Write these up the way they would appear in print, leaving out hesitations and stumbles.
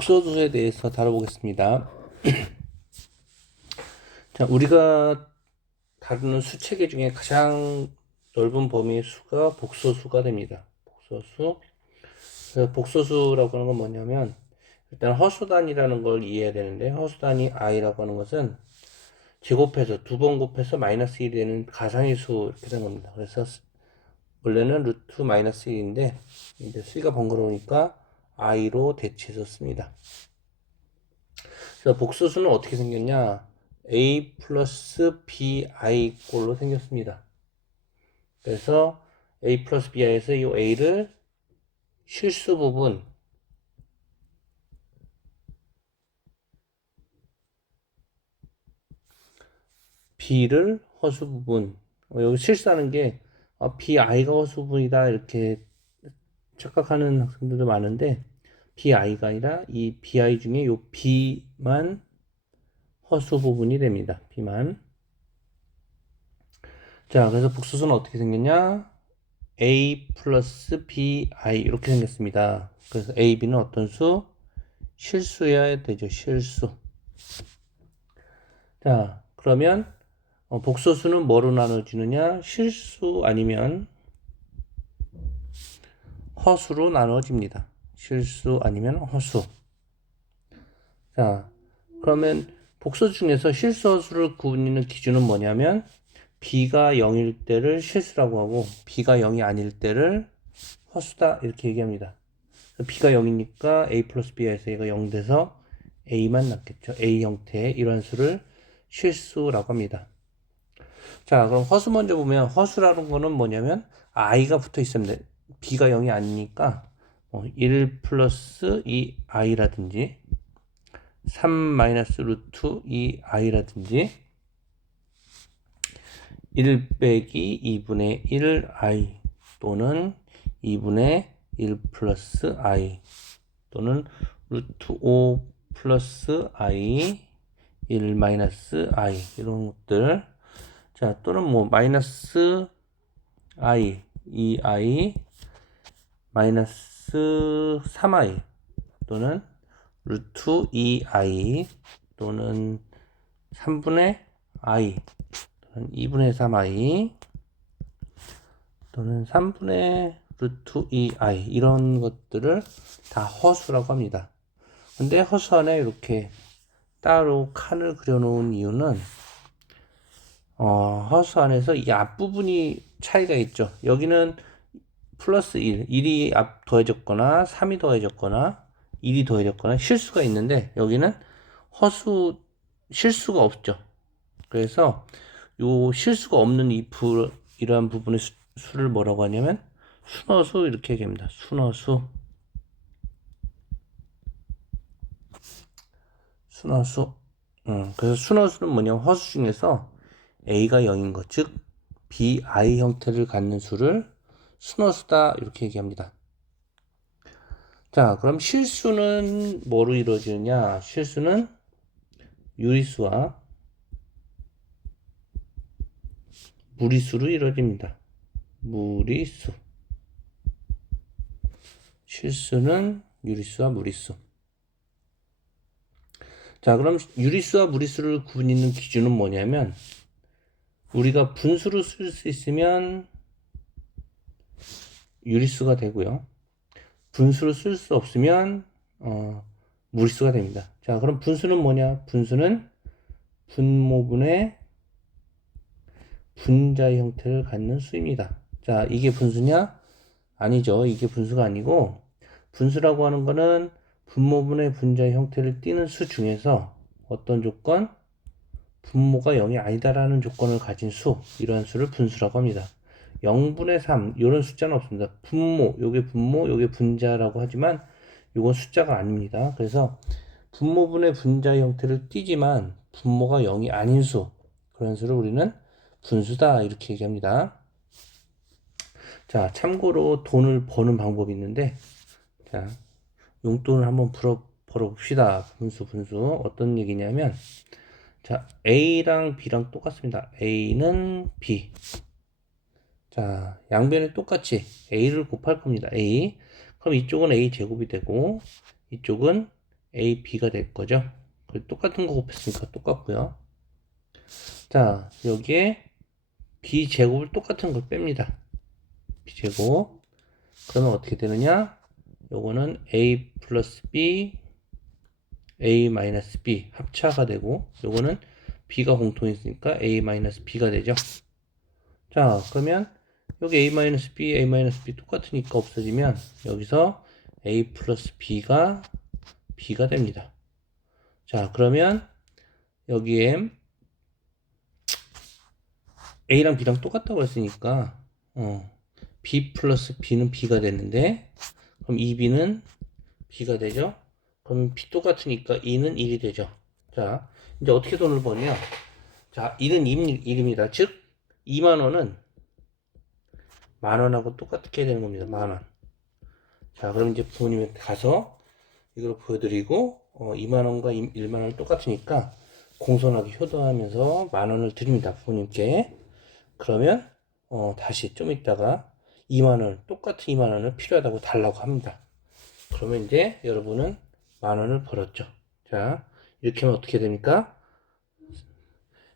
복소수에 대해서 다뤄보겠습니다. 자, 우리가 다루는 수체계 중에 가장 넓은 범위의 수가 복소수가 됩니다. 복소수. 그래서 복소수라고 하는 건 뭐냐면, 일단 허수단위라는 걸 이해해야 되는데, 허수단위 i라고 하는 것은 제곱해서 두 번 곱해서 마이너스 1이 되는 가상의 수 이렇게 된 겁니다. 그래서 원래는 루트 마이너스 1인데, 이제 수가 번거로우니까 i로 대체해서 씁니다. 그래서 복소수는 어떻게 생겼냐? a 플러스 bi 꼴로 생겼습니다. 그래서 a 플러스 bi에서 이 a를 실수 부분, b를 허수 부분. 여기 실수하는 게 bi가 허수 부분이다 이렇게 착각하는 학생들도 많은데 bi가 아니라 이 bi 중에 요 b만 허수 부분이 됩니다. b만. 자, 그래서 복소수는 어떻게 생겼냐? a 플러스 bi 이렇게 생겼습니다. 그래서 a, b는 어떤 수? 실수여야 되죠. 실수. 자, 그러면 복소수는 뭐로 나눠지느냐? 실수 아니면 허수로 나눠집니다. 실수 아니면 허수. 자, 그러면 복소 중에서 실수, 허수를 구분하는 기준은 뭐냐면 b가 0일 때를 실수라고 하고 b가 0이 아닐 때를 허수다 이렇게 얘기합니다. b가 0이니까 a 플러스 b에서 얘가 0 돼서 a만 남겠죠. a 형태의 이런 수를 실수라고 합니다. 자, 그럼 허수 먼저 보면 허수라는 거는 뭐냐면 i가 붙어 있으면 돼. b가 0이 아니니까 1 플러스 2i라든지 3 마이너스 루트 2i라든지 1 빼기 2분의 1i 또는 2분의 1 플러스 i 또는 루트 5 플러스 i 1 마이너스 i 이런 것들. 자, 또는 뭐 마이너스 i 2i 마이너스 3i 또는 루트 2i 또는 3분의 i 또는 2분의 3i 또는 3분의 루트 2i 이런 것들을 다 허수라고 합니다. 근데 허수 안에 이렇게 따로 칸을 그려놓은 이유는 허수 안에서 이 앞부분이 차이가 있죠. 여기는 플러스 1, 1이 앞 더해졌거나 3이 더해졌거나 1이 더해졌거나 실수가 있는데 여기는 실수가 없죠. 그래서 요 실수가 없는 이러한 부분의 수를 뭐라고 하냐면 순허수 이렇게 얘기합니다. 순허수. 순허수. 그래서 순허수는 뭐냐면 허수 중에서 a가 0인 것, 즉 bi 형태를 갖는 수를 순허수다 이렇게 얘기합니다. 자, 그럼 실수는 뭐로 이루어지느냐? 실수는 유리수와 무리수로 이루어집니다. 무리수. 실수는 유리수와 무리수. 자, 그럼 유리수와 무리수를 구분하는 기준은 뭐냐면 우리가 분수로 쓸 수 있으면 유리수가 되고요. 분수로 쓸 수 없으면 무리수가 됩니다. 자, 그럼 분수는 뭐냐? 분수는 분모분의 분자 형태를 갖는 수입니다. 자, 이게 분수냐? 아니죠. 이게 분수가 아니고 분수라고 하는 거는 분모분의 분자 형태를 띠는 수 중에서 어떤 조건? 분모가 0이 아니다라는 조건을 가진 수, 이러한 수를 분수라고 합니다. 0분의 3 이런 숫자는 없습니다. 분모, 요게 분모, 요게 분자라고 하지만 요건 숫자가 아닙니다. 그래서 분모분의 분자 형태를 띠지만 분모가 0이 아닌 수, 그런 수를 우리는 분수다 이렇게 얘기합니다. 자, 참고로 돈을 버는 방법이 있는데, 자, 용돈을 한번 벌어봅시다. 분수. 어떤 얘기냐면, 자, A랑 B랑 똑같습니다. A는 B. 자, 양변에 똑같이 A를 곱할 겁니다. A. 그럼 이쪽은 A 제곱이 되고, 이쪽은 A, B가 될 거죠. 똑같은 거 곱했으니까 똑같고요. 자, 여기에 B 제곱을 똑같은 걸 뺍니다. B 제곱. 그러면 어떻게 되느냐? 요거는 A 플러스 B, A 마이너스 B 합차가 되고, 요거는 B가 공통있으니까 A 마이너스 B가 되죠. 자, 그러면 여기 A 마이너스 B, A 마이너스 B 똑같으니까 없어지면 여기서 A 플러스 B가 됩니다. 자, 그러면 여기에 A랑 B랑 똑같다고 했으니까 B 플러스 B는 B가 됐는데, 그럼 2B는 B가 되죠. 그럼 B 똑같으니까 2는 1이 되죠. 자, 이제 어떻게 돈을 버냐? 자, 1은 1입니다. 즉 2만원은 만원하고 똑같게 되는 겁니다. 만원. 자, 그럼 이제 부모님한테 가서 이걸 보여드리고 2만원과 1만원 똑같으니까 공손하게 효도하면서 만원을 드립니다. 부모님께. 그러면 다시 좀 있다가 2만원, 똑같은 2만원을 필요하다고 달라고 합니다. 그러면 이제 여러분은 만원을 벌었죠. 자, 이렇게 하면 어떻게 됩니까?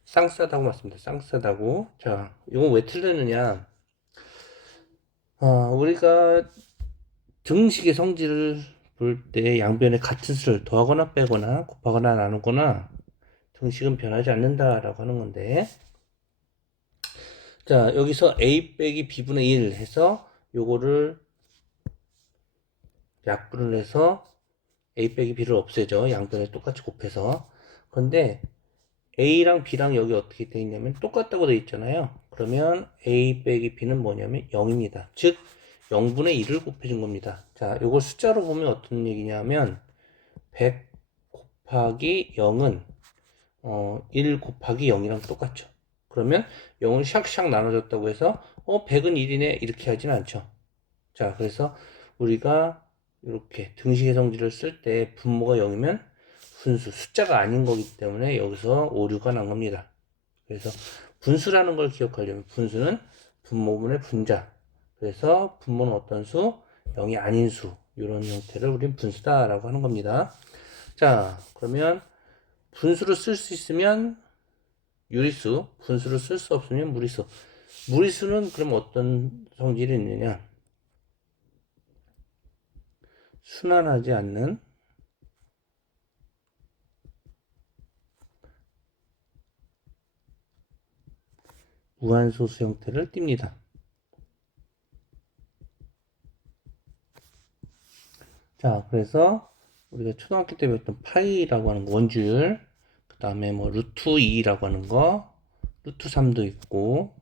쌍싸다고 맞습니다. 쌍싸다고. 자, 이건 왜 틀리느냐? 우리가 등식의 성질을 볼 때 양변에 같은 수를 더하거나 빼거나 곱하거나 나누거나 등식은 변하지 않는다라고 하는 건데, 자, 여기서 A 빼기 B분의 1 해서 요거를 약분을 해서 A 빼기 B를 없애죠. 양변에 똑같이 곱해서. 그런데 A랑 B랑 여기 어떻게 되어 있냐면 똑같다고 되어 있잖아요. 그러면 A 빼기 B는 뭐냐면 0입니다. 즉 0분의 1을 곱해준 겁니다. 자, 이걸 숫자로 보면 어떤 얘기냐면 100 곱하기 0은 1 곱하기 0이랑 똑같죠. 그러면 0을 샥샥 나눠줬다고 해서 100은 1이네 이렇게 하진 않죠. 자, 그래서 우리가 이렇게 등식의 성질을 쓸 때 분모가 0이면 분수, 숫자가 아닌 거기 때문에 여기서 오류가 난 겁니다. 그래서 분수라는 걸 기억하려면 분수는 분모분의 분자. 그래서 분모는 어떤 수? 0이 아닌 수. 이런 형태를 우린 분수다라고 하는 겁니다. 자, 그러면 분수를 쓸 수 있으면 유리수, 분수를 쓸 수 없으면 무리수. 무리수는 그럼 어떤 성질이 있느냐? 순환하지 않는 무한소수 형태를 띱니다. 자, 그래서 우리가 초등학교 때 배웠던 파이라고 하는 원주율, 그 다음에 뭐 루트 2라고 하는 거, 루트 3도 있고,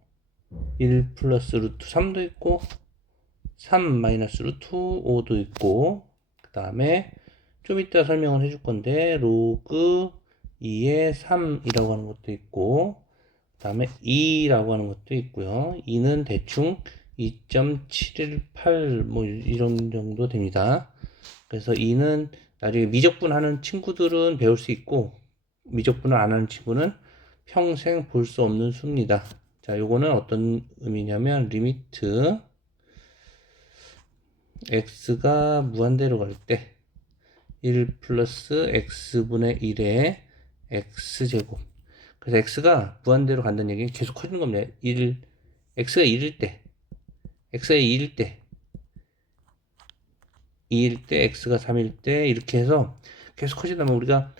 1 플러스 루트 3도 있고, 3 마이너스 루트 5도 있고, 그 다음에 좀 이따 설명을 해줄 건데, 로그 2의 3이라고 하는 것도 있고, 그 다음에 2라고 하는 것도 있고요. 2는 대충 2.718 뭐 이런 정도 됩니다. 그래서 2는 나중에 미적분 하는 친구들은 배울 수 있고, 미적분을 안 하는 친구는 평생 볼 수 없는 수입니다. 자, 요거는 어떤 의미냐면, 리미트 x가 무한대로 갈 때, 1 플러스 x분의 1의 x제곱. 그래서 x가 무한대로 간다는 얘기는 계속 커지는 겁니다. x가 1일 때, x가 2일 때, 2일 때, x가 3일 때, 이렇게 해서 계속 커진다면 우리가,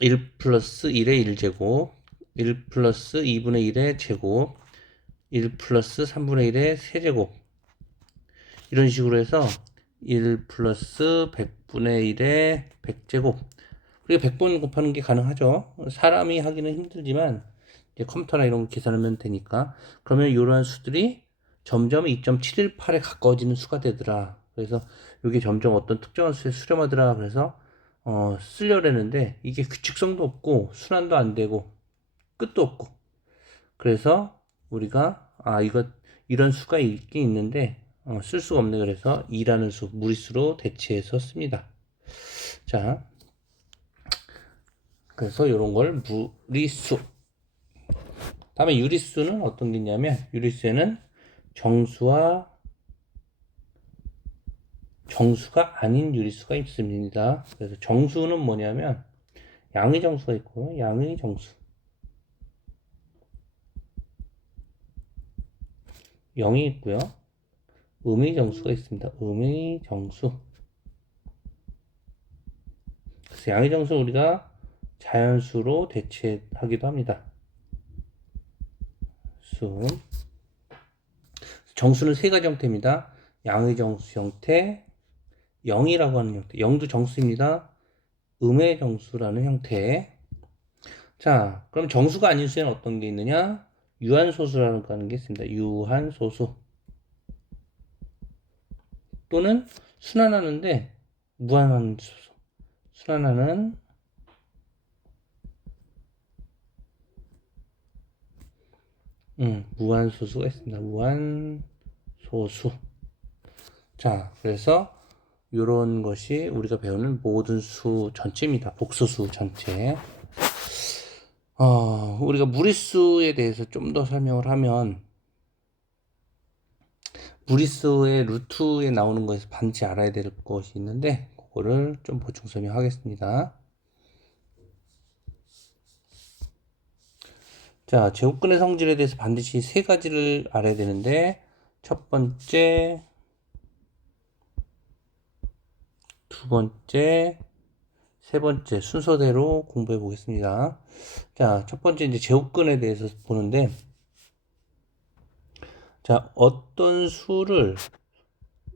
1 플러스 1의 1제곱, 1 플러스 2분의 1의 제곱, 1 플러스 3분의 1의 세제곱, 이런 식으로 해서 1 플러스 100분의 1의 100제곱. 우리가 100번 곱하는 게 가능하죠. 사람이 하기는 힘들지만 이제 컴퓨터나 이런 거 계산하면 되니까. 그러면 이러한 수들이 점점 2.718에 가까워지는 수가 되더라. 그래서 이게 점점 어떤 특정한 수에 수렴하더라. 그래서 쓰려고 했는데 이게 규칙성도 없고 순환도 안 되고 끝도 없고, 그래서 우리가 이거 이런 수가 있긴 있는데 쓸 수가 없네. 그래서 2라는 수, 무리수로 대체해서 씁니다. 자, 그래서 이런 걸 무리수. 다음에 유리수는 어떤 게 있냐면, 유리수에는 정수와 정수가 아닌 유리수가 있습니다. 그래서 정수는 뭐냐면 양의 정수가 있고 양의 정수 0이 있고요. 음의 정수가 있습니다. 음의 정수. 그래서 양의 정수 우리가 자연수로 대체하기도 합니다. 수. 정수는 세 가지 형태입니다. 양의 정수 형태, 0이라고 하는 형태, 0도 정수입니다. 음의 정수라는 형태. 자, 그럼 정수가 아닌 수에는 어떤 게 있느냐? 유한소수라는 게 있습니다. 유한소수. 또는 순환하는데 무한한 소수. 순환하는 무한소수가 있습니다. 무한소수. 자, 그래서 이런 것이 우리가 배우는 모든 수 전체입니다. 복소수 전체. 우리가 무리수에 대해서 좀 더 설명을 하면 무리수의 루트에 나오는 것에서 반드시 알아야 될 것이 있는데 그거를 좀 보충 설명하겠습니다. 자, 제곱근의 성질에 대해서 반드시 세 가지를 알아야 되는데 첫 번째, 두 번째, 세 번째 순서대로 공부해 보겠습니다. 자, 첫 번째 이제 제곱근에 대해서 보는데 자, 어떤 수를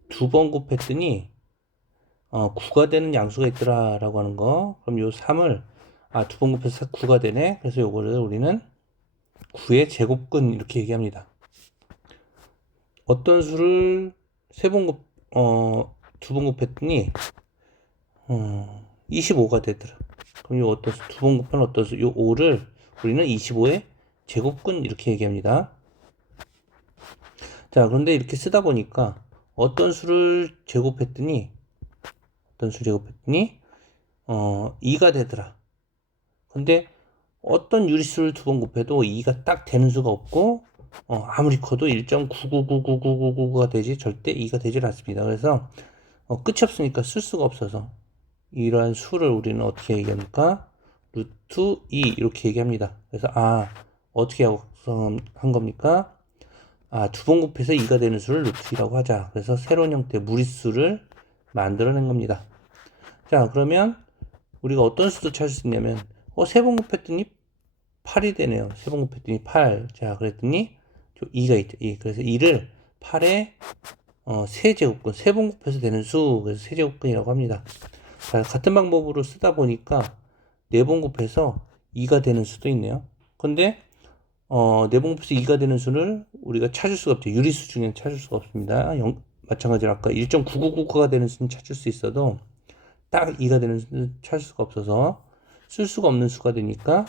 두 번 곱했더니 9가 되는 양수가 있더라 라고 하는 거. 그럼 요 3을 두 번 곱해서 9가 되네. 그래서 요거를 우리는 9의 제곱근 이렇게 얘기합니다. 어떤 수를 두 번 곱했더니 25가 되더라. 그럼 요 어떤 수, 두 번 곱한 어떤 수, 요 5를 우리는 25의 제곱근 이렇게 얘기합니다. 자, 그런데 이렇게 쓰다 보니까 어떤 수를 제곱했더니 2가 되더라. 근데 어떤 유리수를 두 번 곱해도 2가 딱 되는 수가 없고 아무리 커도 1.99999999가 되지 절대 2가 되질 않습니다. 그래서 끝이 없으니까 쓸 수가 없어서 이러한 수를 우리는 어떻게 얘기합니까? 루트 2 이렇게 얘기합니다. 그래서 어떻게 한 겁니까? 두 번 곱해서 2가 되는 수를 루트 2라고 하자. 그래서 새로운 형태의 무리수를 만들어낸 겁니다. 자, 그러면 우리가 어떤 수도 찾을 수 있냐면 세 번 곱했더니 8이 되네요. 세 번 곱했더니 8. 자, 그랬더니 2가 있죠. 2. 그래서 2를 8의 세제곱근, 세 번 곱해서 되는 수, 그래서 세제곱근이라고 합니다. 자, 같은 방법으로 쓰다 보니까 4번 곱해서 2가 되는 수도 있네요. 근데 4번 곱해서 2가 되는 수를 우리가 찾을 수가 없죠. 유리수 중에는 찾을 수가 없습니다. 마찬가지로 아까 1.9999가 되는 수는 찾을 수 있어도 딱 2가 되는 수는 찾을 수가 없어서 쓸 수가 없는 수가 되니까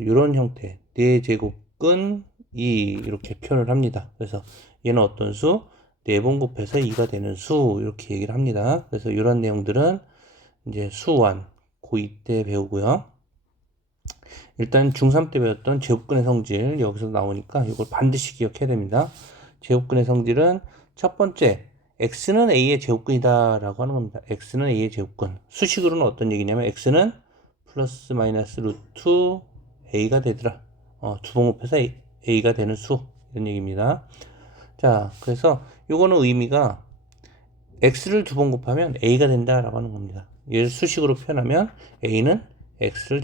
이런 형태 4제곱근 2 이렇게 표현을 합니다. 그래서 얘는 어떤 수? 4번 곱해서 2가 되는 수 이렇게 얘기를 합니다. 그래서 이런 내용들은 이제 수완 고2 때 배우고요. 일단 중3 때 배웠던 제곱근의 성질 여기서 나오니까 이걸 반드시 기억해야 됩니다. 제곱근의 성질은 첫 번째 x는 a의 제곱근이다 라고 하는 겁니다. x는 a의 제곱근. 수식으로는 어떤 얘기냐면 x는 플러스 마이너스 루트 a가 되더라. 두 번 곱해서 a가 되는 수 이런 얘기입니다. 자, 그래서 요거는 의미가 x를 두 번 곱하면 a가 된다 라고 하는 겁니다. 얘를 수식으로 표현하면 a는 x를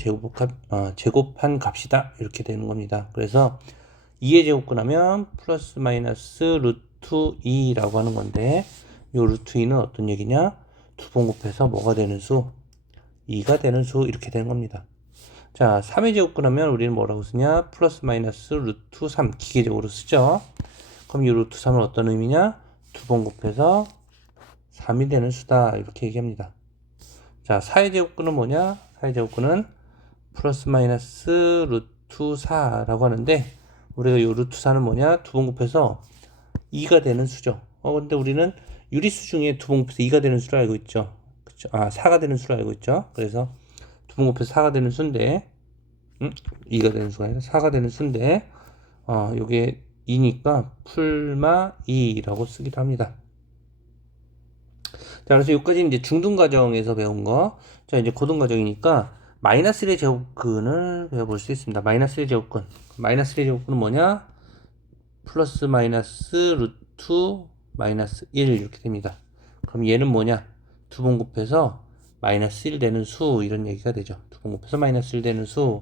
제곱한 값이다 이렇게 되는 겁니다. 그래서 2의 제곱근 하면 플러스 마이너스 루트 2라고 하는 건데 요 루트 2는 어떤 얘기냐? 두 번 곱해서 뭐가 되는 수? 2가 되는 수 이렇게 되는 겁니다. 자, 3의 제곱근 하면 우리는 뭐라고 쓰냐? 플러스 마이너스 루트 3 기계적으로 쓰죠. 그럼 이 루트 3은 어떤 의미냐? 두 번 곱해서 3이 되는 수다 이렇게 얘기합니다. 자, 4의 제곱근은 뭐냐? 4의 제곱근은 플러스 마이너스 루트 4라고 하는데 우리가 이 루트 4는 뭐냐? 두 번 곱해서 2가 되는 수죠. 근데 우리는 유리수 중에 두 번 곱해서 2가 되는 수를 알고 있죠. 그쵸? 4가 되는 수를 알고 있죠. 그래서 두 번 곱해서 4가 되는 수인데 2가 되는 수가 아니라 4가 되는 수인데 요게 2니까 풀마 2라고 쓰기도 합니다. 자, 그래서 여기까지 이제 중등 과정에서 배운 거. 자, 이제 고등 과정이니까 마이너스 1의 제곱근을 배워볼 수 있습니다. 마이너스 1의 제곱근. 마이너스 1의 제곱근은 뭐냐? 플러스 마이너스 루트 마이너스 1 이렇게 됩니다. 그럼 얘는 뭐냐? 두 번 곱해서 마이너스 1 되는 수 이런 얘기가 되죠. 두 번 곱해서 마이너스 1 되는 수.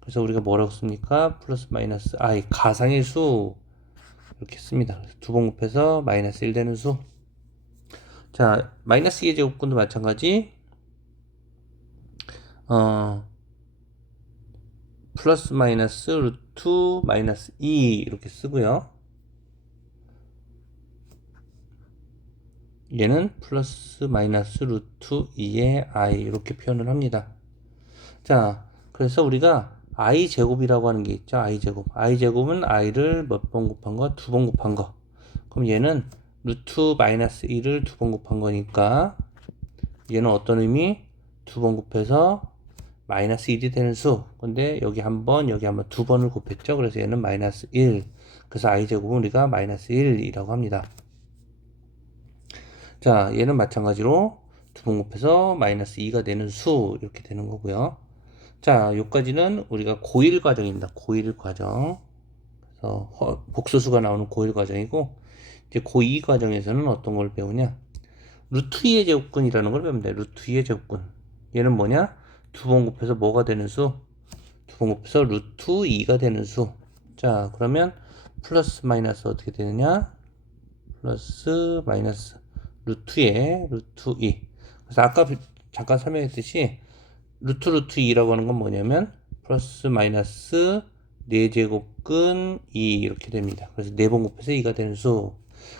그래서 우리가 뭐라고 씁니까? 플러스 마이너스 이 가상의 수 이렇게 씁니다. 두 번 곱해서 마이너스 1 되는 수. 자, 마이너스 2의 제곱근도 마찬가지. 플러스 마이너스 루트 마이너스 2 이렇게 쓰고요. 얘는 플러스 마이너스 루트 2의 i 이렇게 표현을 합니다. 자, 그래서 우리가 i 제곱이라고 하는 게 있죠. i 제곱. i 제곱은 i를 몇 번 곱한 거? 두 번 곱한 거. 그럼 얘는 루트 마이너스 1을 두 번 곱한 거니까 얘는 어떤 의미? 두 번 곱해서 마이너스 1이 되는 수. 근데 여기 한 번, 여기 한 번, 두 번을 곱했죠. 그래서 얘는 마이너스 1. 그래서 i 제곱은 우리가 마이너스 1이라고 합니다. 자, 얘는 마찬가지로 두 번 곱해서 마이너스 2가 되는 수 이렇게 되는 거고요. 자, 여기까지는 우리가 고1 과정입니다. 고1 과정. 그래서 복수수가 나오는 고1 과정이고, 이제 고2 과정에서는 어떤 걸 배우냐? 루트 2의 제곱근이라는 걸 배웁니다. 루트 2의 제곱근. 얘는 뭐냐? 두 번 곱해서 뭐가 되는 수? 두 번 곱해서 루트 2가 되는 수. 자, 그러면 플러스 마이너스 어떻게 되느냐? 플러스 마이너스 루트에 루트 2. 그래서 아까 잠깐 설명했듯이 루트 2라고 하는 건 뭐냐면 플러스 마이너스 4제곱근 2 이렇게 됩니다. 그래서 4번 곱해서 2가 되는 수.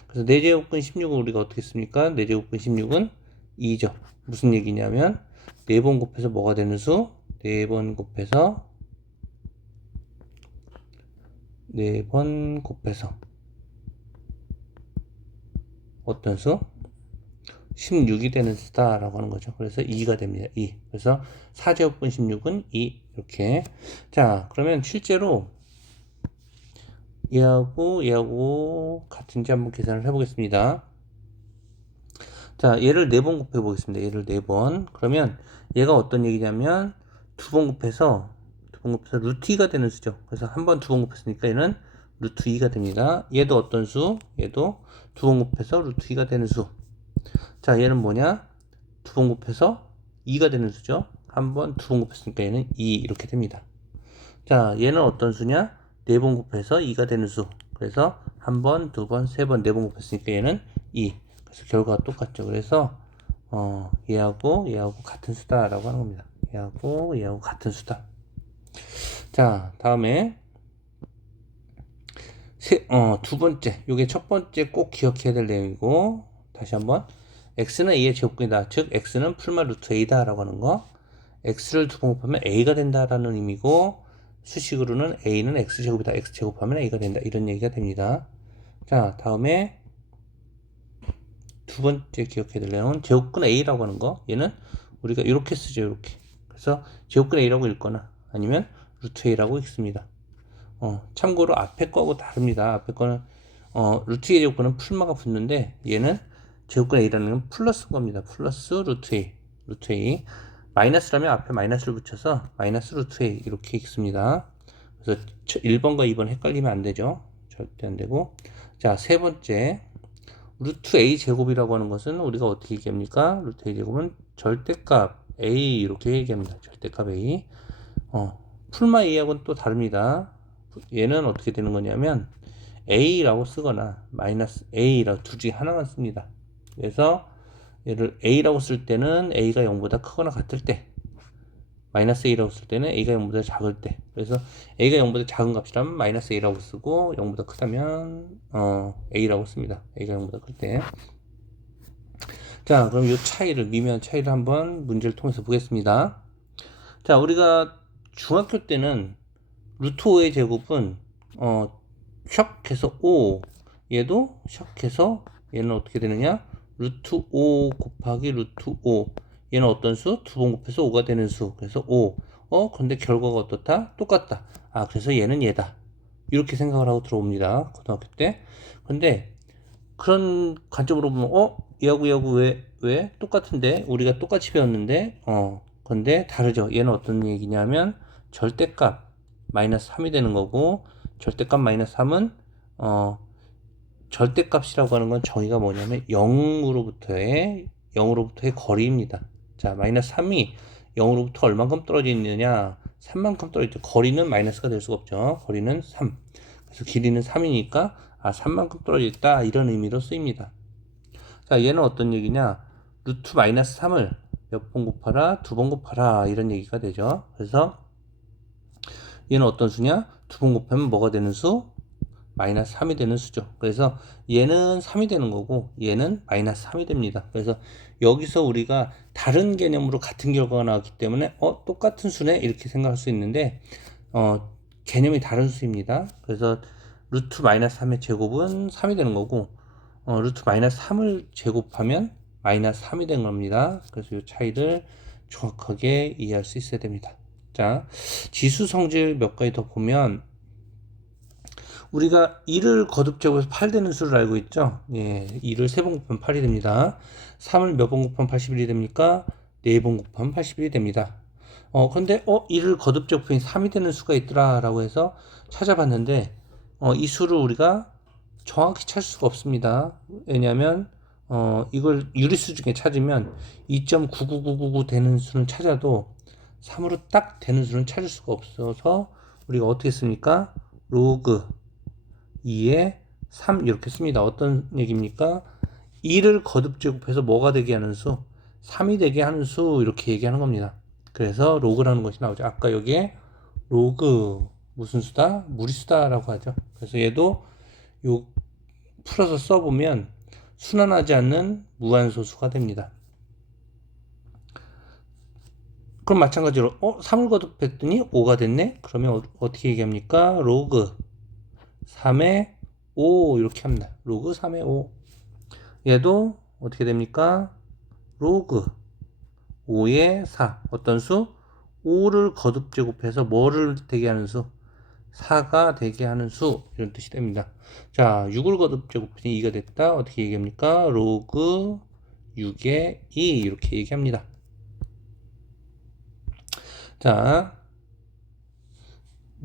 그래서 4제곱근 16은 우리가 어떻게 씁니까? 4제곱근 16은 2죠. 무슨 얘기냐면 4번 곱해서 뭐가 되는 수? 4번 곱해서 4번 곱해서 어떤 수? 16이 되는 수다라고 하는 거죠. 그래서 2가 됩니다. 2. 그래서 4제곱분 16은 2. 이렇게. 자, 그러면 실제로 얘하고 같은지 한번 계산을 해보겠습니다. 자, 얘를 4번 곱해 보겠습니다. 얘를 4번. 그러면 얘가 어떤 얘기냐면 두 번 곱해서 루트 2가 되는 수죠. 그래서 한 번 두 번 곱했으니까 얘는 루트 2가 됩니다. 얘도 어떤 수? 얘도 두 번 곱해서 루트 2가 되는 수. 자, 얘는 뭐냐? 두 번 곱해서 2가 되는 수죠. 한 번, 두 번 곱했으니까 얘는 2 이렇게 됩니다. 자, 얘는 어떤 수냐? 4번 곱해서 2가 되는 수. 그래서 한 번, 두 번, 세 번, 4번 곱했으니까 얘는 2. 그래서 결과가 똑같죠. 그래서 얘하고 같은 수다라고 하는 겁니다. 얘하고 같은 수다. 자, 다음에 두 번째. 요게 첫 번째 꼭 기억해야 될 내용이고 다시 한번 x는 a의 제곱근이다. 즉 x는 풀마 루트 a다 라고 하는 거. x를 두 번 곱하면 a가 된다라는 의미고 수식으로는 a는 x제곱이다. x제곱하면 a가 된다. 이런 얘기가 됩니다. 자, 다음에 두 번째 기억해야 될 내용은 제곱근 a라고 하는 거. 얘는 우리가 이렇게 쓰죠. 이렇게. 그래서 제곱근 a라고 읽거나 아니면 루트 a라고 읽습니다. 참고로 앞에 거하고 다릅니다. 앞에 거는 루트 a 제곱근은 풀마가 붙는데 얘는 제곱근 a라는 건 플러스 겁니다. 플러스 루트 a. 루트 a. 마이너스라면 앞에 마이너스를 붙여서 마이너스 루트 a 이렇게 읽습니다. 그래서 1번과 2번 헷갈리면 안 되죠. 절대 안 되고. 자, 세 번째. 루트 a 제곱이라고 하는 것은 우리가 어떻게 얘기합니까? 루트 a 제곱은 절대값 a 이렇게 얘기합니다. 절대값 a. 풀마 a하고는 또 다릅니다. 얘는 어떻게 되는 거냐면 a라고 쓰거나 마이너스 a라고 둘 중에 하나만 씁니다. 그래서 얘를 a라고 쓸 때는 a가 0보다 크거나 같을 때, 마이너스 a라고 쓸 때는 a가 0보다 작을 때. 그래서 a가 0보다 작은 값이라면 마이너스 a라고 쓰고 0보다 크다면 a라고 씁니다. a가 0보다 클 때. 자, 그럼 이 차이를, 미묘한 차이를 한번 문제를 통해서 보겠습니다. 자, 우리가 중학교 때는 루트 5의 제곱은 샥해서 5, 얘도 샥해서 얘는 어떻게 되느냐? 루트 5 곱하기 루트 5. 얘는 어떤 수? 두 번 곱해서 5가 되는 수. 그래서 5. 그런데 결과가 어떻다? 똑같다. 그래서 얘는 얘다. 이렇게 생각을 하고 들어옵니다. 고등학교 때. 근데 그런 관점으로 보면 얘하고 왜 똑같은데 우리가 똑같이 배웠는데 근데 다르죠. 얘는 어떤 얘기냐면 절대값 마이너스 3이 되는 거고 절대값 마이너스 3은 절대값이라고 하는 건 정의가 뭐냐면 0으로부터의 거리입니다. 자, 마이너스 3이 0으로부터 얼만큼 떨어져 있느냐? 3만큼 떨어져 있죠. 거리는 마이너스가 될 수가 없죠. 거리는 3. 그래서 길이는 3이니까 3만큼 떨어져 있다. 이런 의미로 쓰입니다. 자, 얘는 어떤 얘기냐? 루트 마이너스 3을 몇 번 곱하라? 2번 곱하라. 이런 얘기가 되죠. 그래서 얘는 어떤 수냐? 2번 곱하면 뭐가 되는 수? 마이너스 3이 되는 수죠. 그래서 얘는 3이 되는 거고 얘는 마이너스 3이 됩니다. 그래서 여기서 우리가 다른 개념으로 같은 결과가 나왔기 때문에 똑같은 수네 이렇게 생각할 수 있는데 개념이 다른 수입니다. 그래서 루트 마이너스 3의 제곱은 3이 되는 거고 루트 마이너스 3을 제곱하면 마이너스 3이 된 겁니다. 그래서 이 차이를 정확하게 이해할 수 있어야 됩니다. 자, 지수 성질 몇 가지 더 보면 우리가 2를 거듭 제곱해서 8 되는 수를 알고 있죠. 예, 2를 3번 곱하면 8이 됩니다. 3을 몇 번 곱하면 81이 됩니까? 4번 곱하면 81이 됩니다. 근데 2를 거듭 제곱하면 3이 되는 수가 있더라 라고 해서 찾아봤는데 이 수를 우리가 정확히 찾을 수가 없습니다. 왜냐하면 이걸 유리수 중에 찾으면 2.99999 되는 수는 찾아도 3으로 딱 되는 수는 찾을 수가 없어서 우리가 어떻게 씁니까? 로그 2에 3 이렇게 씁니다. 어떤 얘기입니까? 2를 거듭 제곱해서 뭐가 되게 하는 수? 3이 되게 하는 수 이렇게 얘기하는 겁니다. 그래서 로그라는 것이 나오죠. 아까 여기에 로그 무슨 수다? 무리수다라고 하죠. 그래서 얘도 요 풀어서 써보면 순환하지 않는 무한소수가 됩니다. 그럼 마찬가지로 3을 거듭했더니 5가 됐네? 그러면 어떻게 얘기합니까? 로그 3의 5 이렇게 합니다. 로그 3의 5 얘도 어떻게 됩니까? 로그 5의 4 어떤 수? 5를 거듭 제곱해서 뭐를 되게 하는 수? 4가 되게 하는 수 이런 뜻이 됩니다. 자, 6을 거듭 제곱했더니 2가 됐다. 어떻게 얘기합니까? 로그 6의 2 이렇게 얘기합니다. 자,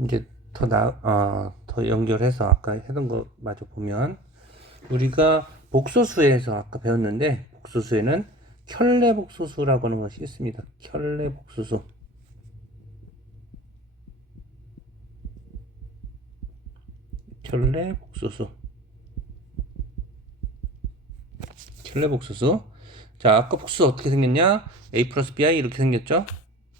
이제 더 연결해서 아까 했던 거 마저 보면 우리가 복소수에서 아까 배웠는데 복소수에는 켤레복소수라고 하는 것이 있습니다. 켤레복소수. 켤레복소수. 켤레복소수. 자, 아까 복수 어떻게 생겼냐? a 플러스 bi 이렇게 생겼죠?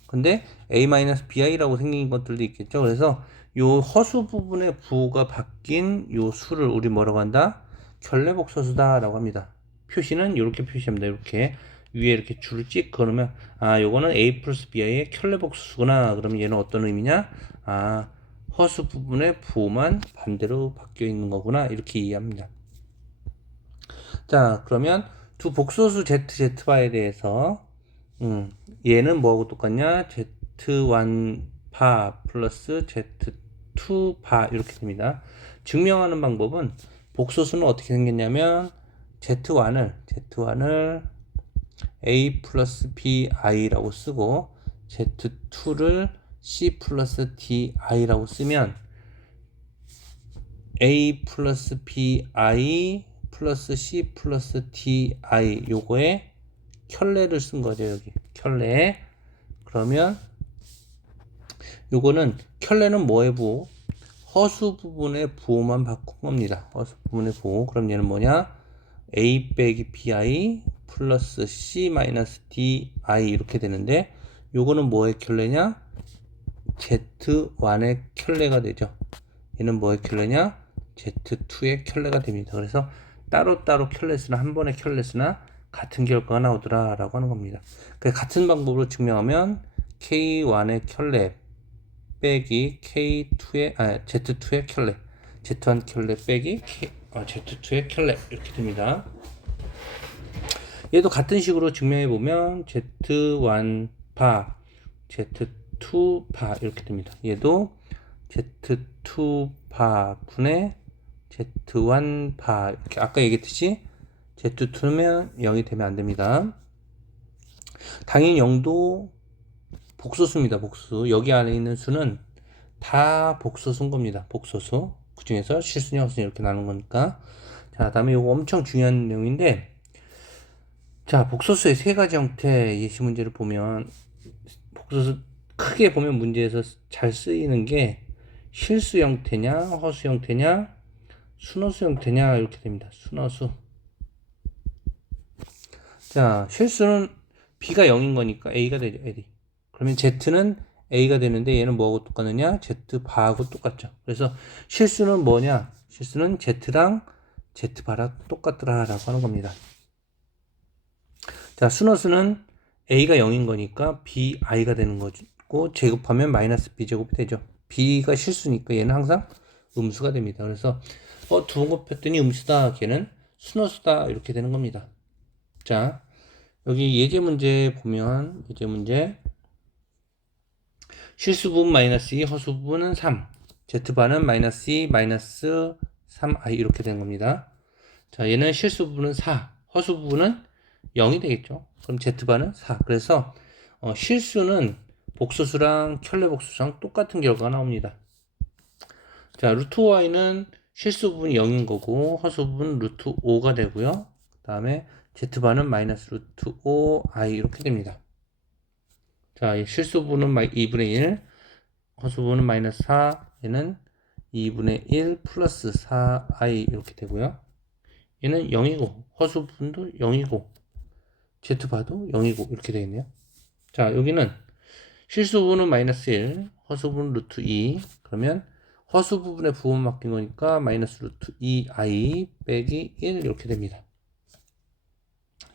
근데 a 마이너스 bi라고 생긴 것들도 있겠죠. 그래서 요 허수 부분의 부호가 바뀐 요 수를 우리 뭐라고 한다? 켤레복소수다라고 합니다. 표시는 이렇게 표시합니다. 이렇게 위에 이렇게 줄을 찍 그러면 요거는 a 플러스 bi의 켤레복소수구나. 그러면 얘는 어떤 의미냐? 허수 부분의 부호만 반대로 바뀌어 있는 거구나. 이렇게 이해합니다. 자, 그러면 두 복소수 z, z바에 대해서 얘는 뭐하고 똑같냐? z1바 플러스 z2바 이렇게 됩니다. 증명하는 방법은 복소수는 어떻게 생겼냐면 z1을 a 플러스 bi라고 쓰고 z2를 c 플러스 di라고 쓰면 a 플러스 bi 플러스 c 플러스 di 요거에 켤레를 쓴 거죠. 여기 켤레. 그러면 요거는 켤레는 뭐의 부호? 허수 부분의 부호만 바꾼 겁니다. 허수 부분의 부호. 그럼 얘는 뭐냐? a 빼기 bi 플러스 c 마이너스 di 이렇게 되는데 요거는 뭐의 켤레냐? z1의 켤레가 되죠. 얘는 뭐의 켤레냐? z2의 켤레가 됩니다. 그래서 따로따로 켤레스나 한 번에 켤레스나 같은 결과가 나오더라 라고 하는 겁니다. 같은 방법으로 증명하면 K1의 켤레 빼기 K2의 Z2의 켤레 Z1 켤레 빼기 Z2의 켤레 이렇게 됩니다. 얘도 같은 식으로 증명해 보면 Z1 바 Z2 바 이렇게 됩니다. 얘도 Z2 바 분의 Z1 바 이렇게 아까 얘기했듯이 Z2면 0이 되면 안 됩니다. 당연히 0도 복소수입니다. 복수. 여기 안에 있는 수는 다 복소수인 겁니다. 복소수. 그 중에서 실수냐 허수냐 이렇게 나눈 거니까. 자, 다음에 이거 엄청 중요한 내용인데, 자, 복소수의 세 가지 형태 예시 문제를 보면, 복소수 크게 보면 문제에서 잘 쓰이는 게 실수 형태냐, 허수 형태냐, 순허수 형태냐 이렇게 됩니다. 순허수. 자, 실수는 B가 0인 거니까 A가 되죠. A. 그러면 Z는 A가 되는데 얘는 뭐하고 똑같느냐? Z바하고 똑같죠. 그래서 실수는 뭐냐? 실수는 Z랑 Z바랑 똑같더라 라고 하는 겁니다. 자, 순허수는 A가 0인 거니까 BI가 되는 거고 제곱하면 마이너스 B제곱이 되죠. B가 실수니까 얘는 항상 음수가 됩니다. 그래서 두 번 곱했더니 음수다. 걔는 순허수다. 이렇게 되는 겁니다. 자, 여기 예제 문제 보면 예제 문제 실수 부분 마이너스 2, 허수 부분은 3, Z바는 마이너스 2, 마이너스 3i 이렇게 되는 겁니다. 자, 얘는 실수 부분은 4, 허수 부분은 0이 되겠죠. 그럼 Z바는 4. 그래서 실수는 복소수랑 켤레복소수랑 똑같은 결과가 나옵니다. 자, 루트 y는 실수 부분이 0인 거고 허수 부분은 루트 5가 되고요. 그 다음에 Z바는 마이너스 루트 5i 이렇게 됩니다. 자, 실수 부분은 2분의 1, 허수 부분은 마이너스 4, 얘는 2분의 1 플러스 4i 이렇게 되고요. 얘는 0이고 허수 부분도 0이고 Z바도 0이고 이렇게 되겠네요. 자, 여기는 실수 부분은 마이너스 1, 허수 부분은 루트 2. 그러면 허수 부분의 부분 바뀐 거니까 마이너스 루트 2i 빼기 1 이렇게 됩니다.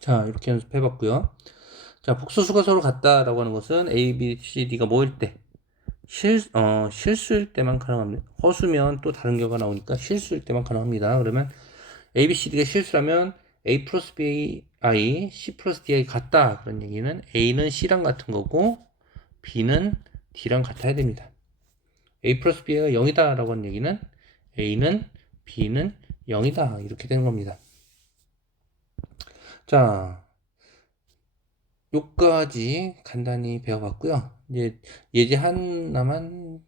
자, 이렇게 연습해 봤고요. 자, 복소수가 서로 같다라고 하는 것은 A, B, C, D가 뭐일 때? 실수일 때만 가능합니다. 허수면 또 다른 결과가 나오니까 실수일 때만 가능합니다. 그러면 A, B, C, D가 실수라면 A 플러스 B, I, C 플러스 D이 같다. 그런 얘기는 A는 C랑 같은 거고 B는 D랑 같아야 됩니다. A 플러스 B가 0이다 라고 하는 얘기는 A는 B는 0이다. 이렇게 되는 겁니다. 자, 요까지 간단히 배워봤고요. 이제 예제 하나만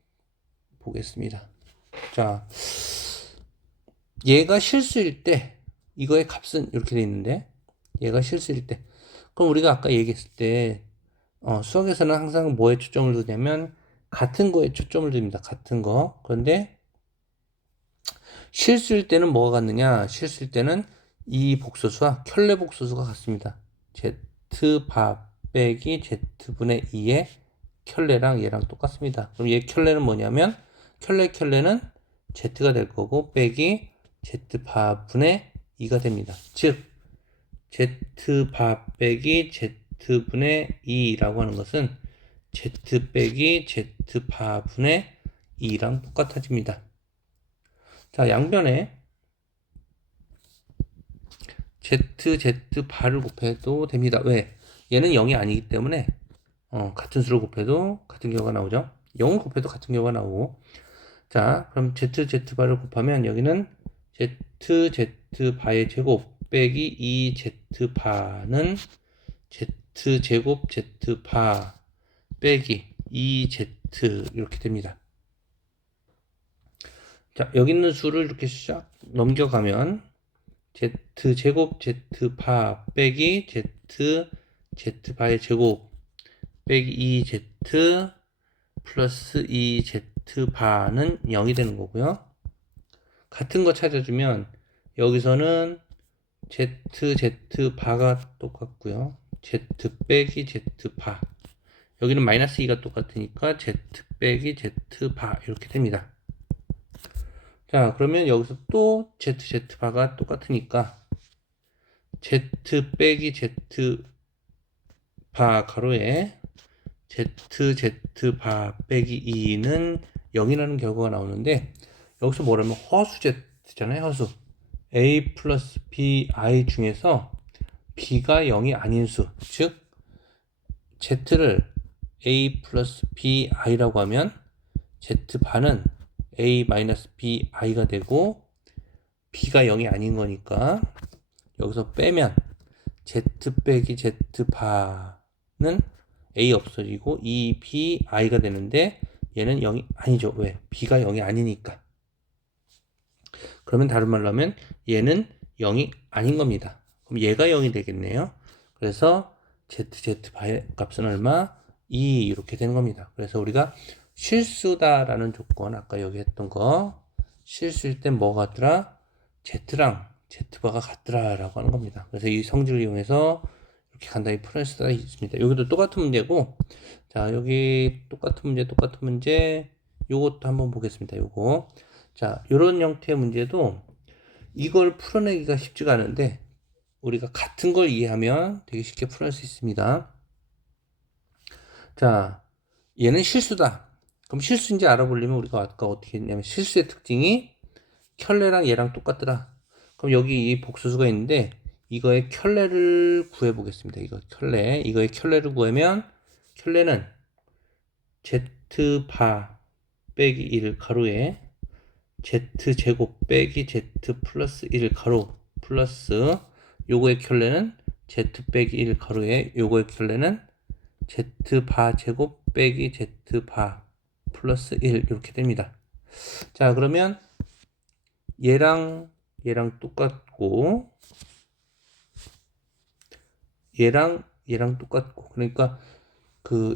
보겠습니다. 자, 얘가 실수일 때 이거의 값은 이렇게 돼 있는데 얘가 실수일 때 그럼 우리가 아까 얘기했을 때 수학에서는 항상 뭐에 초점을 두냐면 같은 거에 초점을 둡니다. 같은 거. 그런데 실수일 때는 뭐가 같느냐? 실수일 때는 이 복소수와 켤레 복소수가 같습니다. Z바 빼기 Z분의 2의 켤레랑 얘랑 똑같습니다. 그럼 얘 켤레는 뭐냐면 켤레는 Z가 될 거고 빼기 Z바분의 2가 됩니다. 즉 Z바 빼기 Z분의 2라고 하는 것은 Z 빼기 Z바분의 2랑 똑같아집니다. 자, 양변에 Z바를 곱해도 됩니다. 왜? 얘는 0이 아니기 때문에 같은 수를 곱해도 같은 결과가 나오죠. 0을 곱해도 같은 결과가 나오고 자, 그럼 Z바를 곱하면 여기는 Z바의 제곱 빼기 2Z바는 Z제곱 Z바 빼기 2Z 이렇게 됩니다. 자, 여기 있는 수를 이렇게 샥 넘겨가면 Z제곱 Z바 빼기 Z바의 제곱 빼기 2Z 플러스 2Z바는 0이 되는 거고요. 같은 거 찾아주면 여기서는 Z바가 똑같고요. Z 빼기 Z바 여기는 마이너스 2가 똑같으니까 Z 빼기 Z바 이렇게 됩니다. 자, 그러면 여기서 또 Z바가 똑같으니까 Z 빼기 Z바 가로에 Z바 빼기 2는 0이라는 결과가 나오는데 여기서 뭐라면 허수 Z잖아요. 허수 A 플러스 BI 중에서 B가 0이 아닌 수, 즉 Z를 A 플러스 BI라고 하면 Z바는 A 마이너스 BI가 되고 b가 0이 아닌 거니까 여기서 빼면 z 빼기 z 바는 a 없어지고 2b i가 되는데 얘는 0이 아니죠. 왜? b가 0이 아니니까. 그러면 다른 말로 하면 얘는 0이 아닌 겁니다. 그럼 얘가 0이 되겠네요. 그래서 z 바의 값은 얼마? 2 이렇게 되는 겁니다. 그래서 우리가 실수다라는 조건, 아까 여기 했던 거 실수일 땐 뭐 같더라? z랑 z바가 같더라 라고 하는 겁니다. 그래서 이 성질을 이용해서 이렇게 간단히 풀어낼 수가 있습니다. 여기도 똑같은 문제고, 자 여기 똑같은 문제 요것도 한번 보겠습니다. 요거 자 요런 형태의 문제도 이걸 풀어내기가 쉽지가 않은데 우리가 같은 걸 이해하면 되게 쉽게 풀어낼 수 있습니다. 자 얘는 실수다. 그럼 실수인지 알아보려면 우리가 아까 어떻게 했냐면 실수의 특징이 켤레랑 얘랑 똑같더라. 그럼 여기 이 복수수가 있는데 이거의 켤레를 구해 보겠습니다. 이거의 켤레를 구하면 켤레는 z바 빼기 1 가로에 z제곱 빼기 z 플러스 1 가로 플러스 요거의 켤레는 z 빼기 1 가로에 요거의 켤레는 z바 제곱 빼기 z바 플러스 1 이렇게 됩니다. 자 그러면 얘랑 똑같고 얘랑 똑같고 그러니까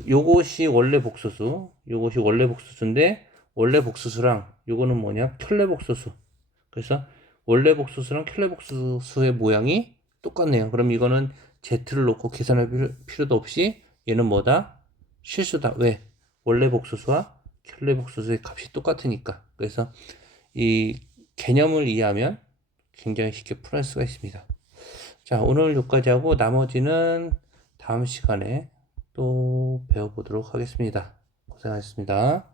요것이 원래 복수수인데 원래 복수수랑 요거는 뭐냐? 켤레 복수수. 그래서 원래 복수수랑 켤레 복수수의 모양이 똑같네요. 그럼 이거는 z를 놓고 계산할 필요도 없이 얘는 뭐다? 실수다. 왜? 원래 복수수와 켤레 복수수의 값이 똑같으니까. 그래서 이 개념을 이해하면 굉장히 쉽게 풀어낼 수가 있습니다. 자, 오늘 여기까지 하고 나머지는 다음 시간에 또 배워보도록 하겠습니다. 고생하셨습니다.